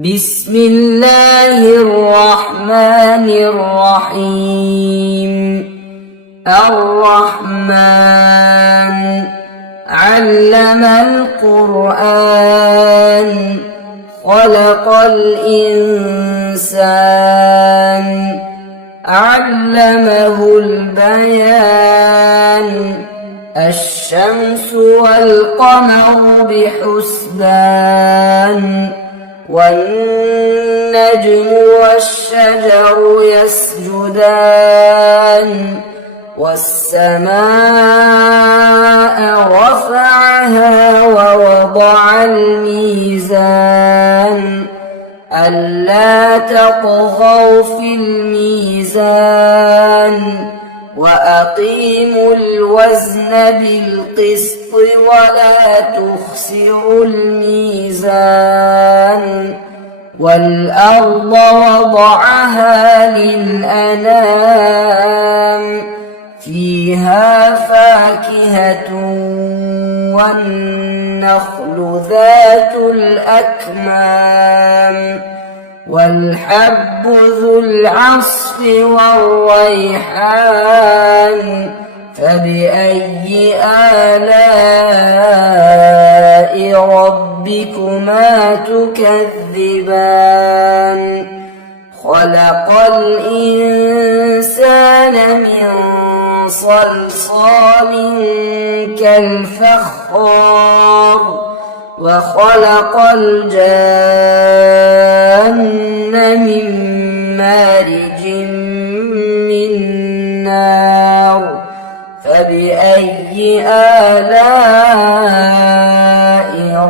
بسم الله الرحمن الرحيم. الرحمن علم القرآن خلق الإنسان علمه البيان الشمس والقمر بحسبان والنجم والشجر يسجدان والسماء رفعها ووضع الميزان ألا تطغوا في الميزان وأقيموا الوزن بالقسط ولا تخسروا الميزان والأرض وضعها للأنام فيها فاكهة والنخل ذات الأكمام والحب ذو العصف والريحان فبأي آلاء ربكما تكذبان خلق الإنسان من صلصال كالفخار وخلق الجان من مارج من نار فبأي آلاء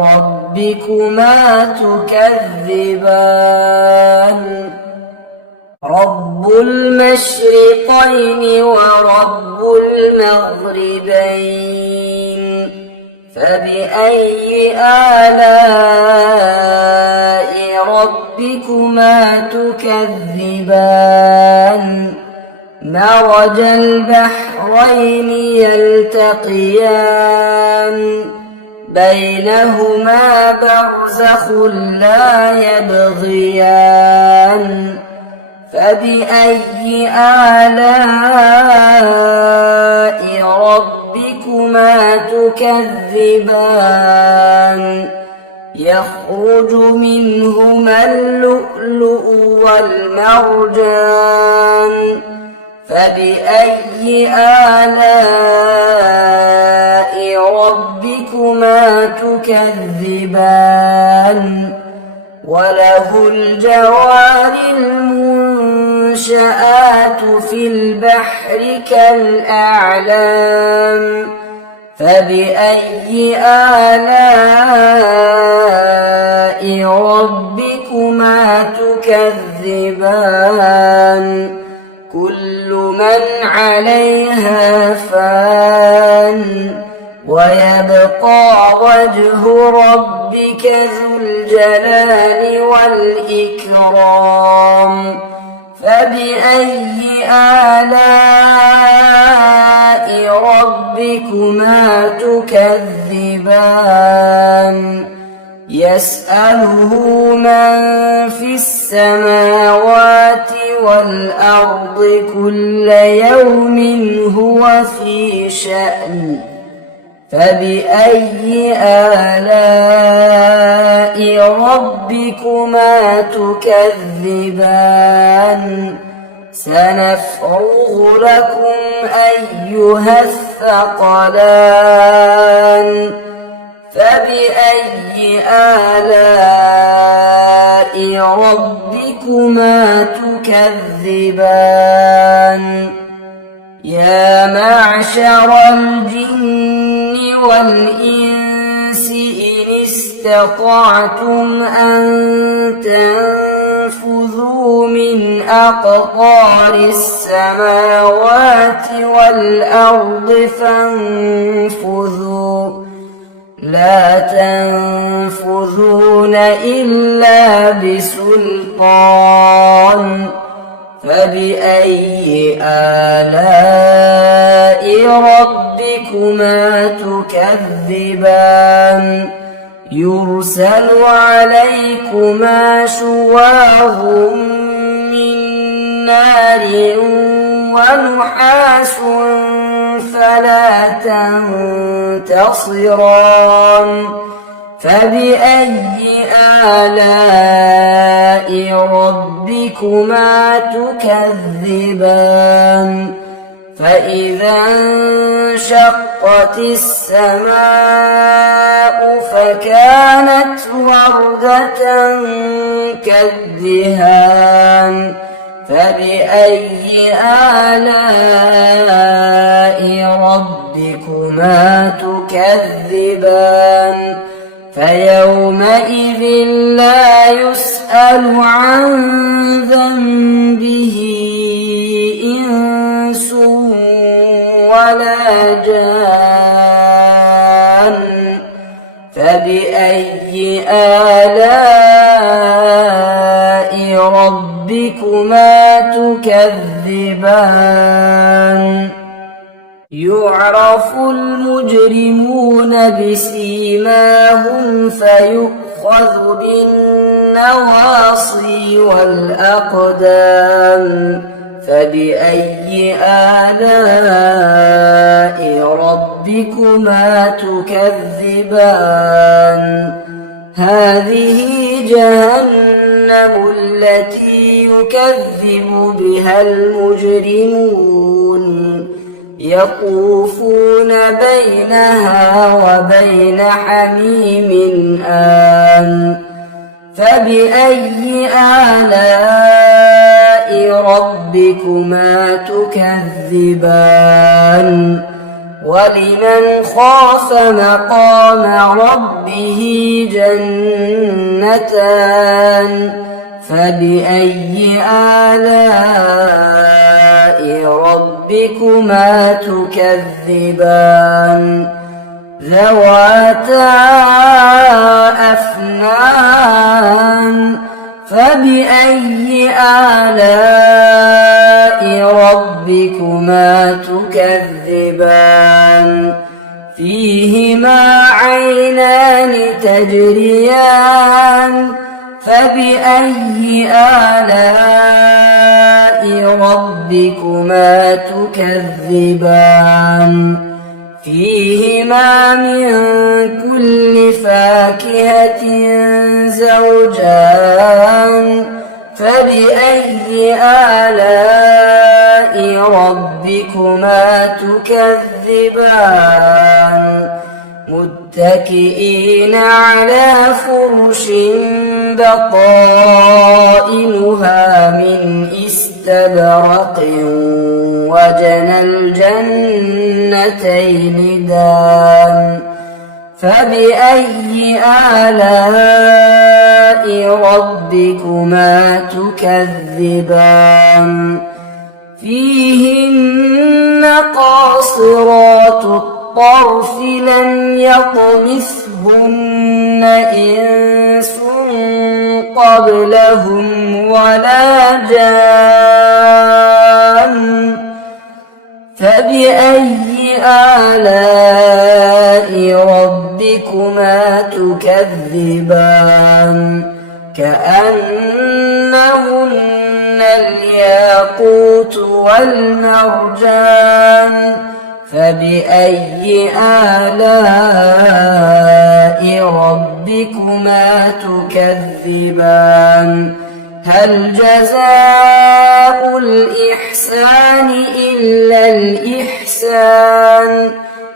ربكما تكذبان رب المشرقين ورب المغربين فبأي آلاء ربكما تكذبان مرج البحرين يلتقيان بينهما برزخ لا يبغيان فبأي آلاء ربكما تكذبان يخرج منهما اللؤلؤ والمرجان فبأي آلاء ربكما تكذبان وله الجوار المنشآت في البحر كالأعلام فبأي آلاء ربكما تكذبان كل من عليها فان ويبقى وجه ربك ذو الجلال والإكرام فبأي آلاء ربكما تكذبان يسأله من في السماوات والأرض كل يوم هو في شأن فبأي آلاء ربكما تكذبان سنفرغ لكم أيها الثقلان فبأي آلاء ربكما تكذبان يا معشر الجن والإنس إن استطعتم أن تنفذوا من أقطار السماوات والأرض فانفذوا لا تنفذون إلا بسلطان فبأي آلاء ربكما تكذبان يرسل عليكما شواظ من نار ونحاس فلا تنتصران فبأي آلاء ربكما تكذبان فإذا انشقت السماء فكانت وردة كالدهان فبأي آلاء ربكما تكذبان فيومئذ لا يسأل عن ذنبه إنس ولا جان فبأي آلاء ربكما تكذبان يعرف المجرمون بسيماهم فيؤخذ بالنواصي والأقدام فبأي آلاء ربكما تكذبان هذه جهنم التي يكذب بها المجرمون يطوفون بينها وبين حميم آن فبأي آلاء ربكما تكذبان ولمن خاف مقام ربه جنتان فبأي آلاء ربكما تكذبان ذواتا أفنان فبأي آلاء ربكما تكذبان فيهما عينان تجريان فبأي آلاء ربكما تكذبان فيهما من كل فاكهة زوجان فبأي آلاء ربكما تكذبان متكئين على فرش بطائنها من استبرق وجنى الجنتين دان فبأي آلاء ربكما تكذبان فيهن قاصرات الطرف لم يطمثهن إنس قبلهم ولا جان فبأي آلاء ربكما تكذبان كأنهن الياقوت والمرجان فبأي آلاء ربكما تكذبان هل جزاء الإحسان إلا الإحسان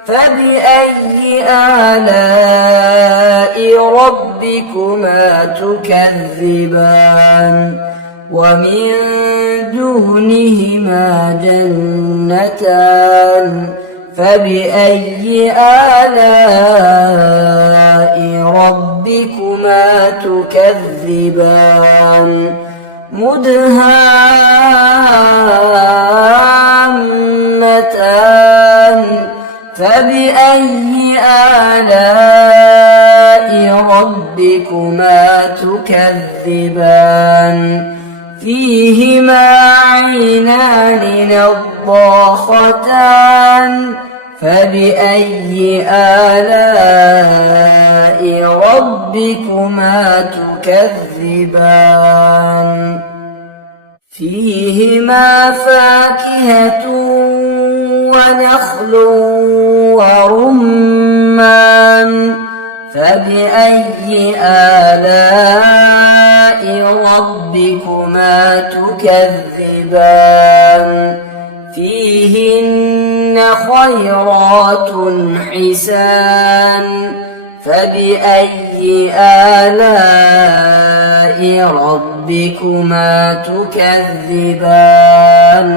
فبأي آلاء ربكما تكذبان ومن دونهما جنتان فبأي آلاء ربكما تكذبان مدهامتان فبأي آلاء ربكما تكذبان فيهما عينان نضاختان فبأي آلاء ربكما تكذبان فيهما فاكهة ونخل ورمان فبأي آلاء ربكما تكذبان فيهن خيرات حسان فبأي آلاء ربكما تكذبان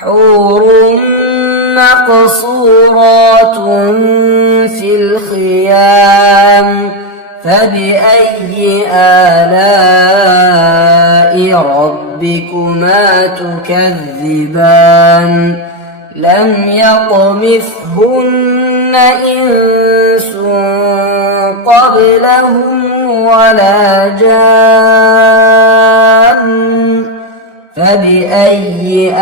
حور مقصورات في الخيام فبأي آلاء ربكما تكذبان لم يطمثهن إنس قبلهم ولا جان فبأي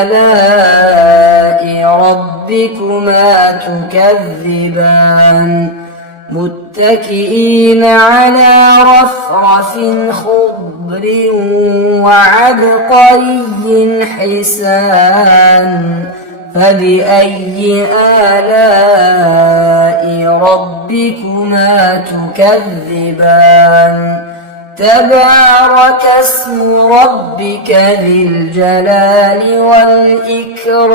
آلاء ربكما تكذبان متكئين على رفرف خضر وعبقري حسان فبأي آلاء ربكما تكذبان تبارك اسم ربك ذي الجلال والإكرام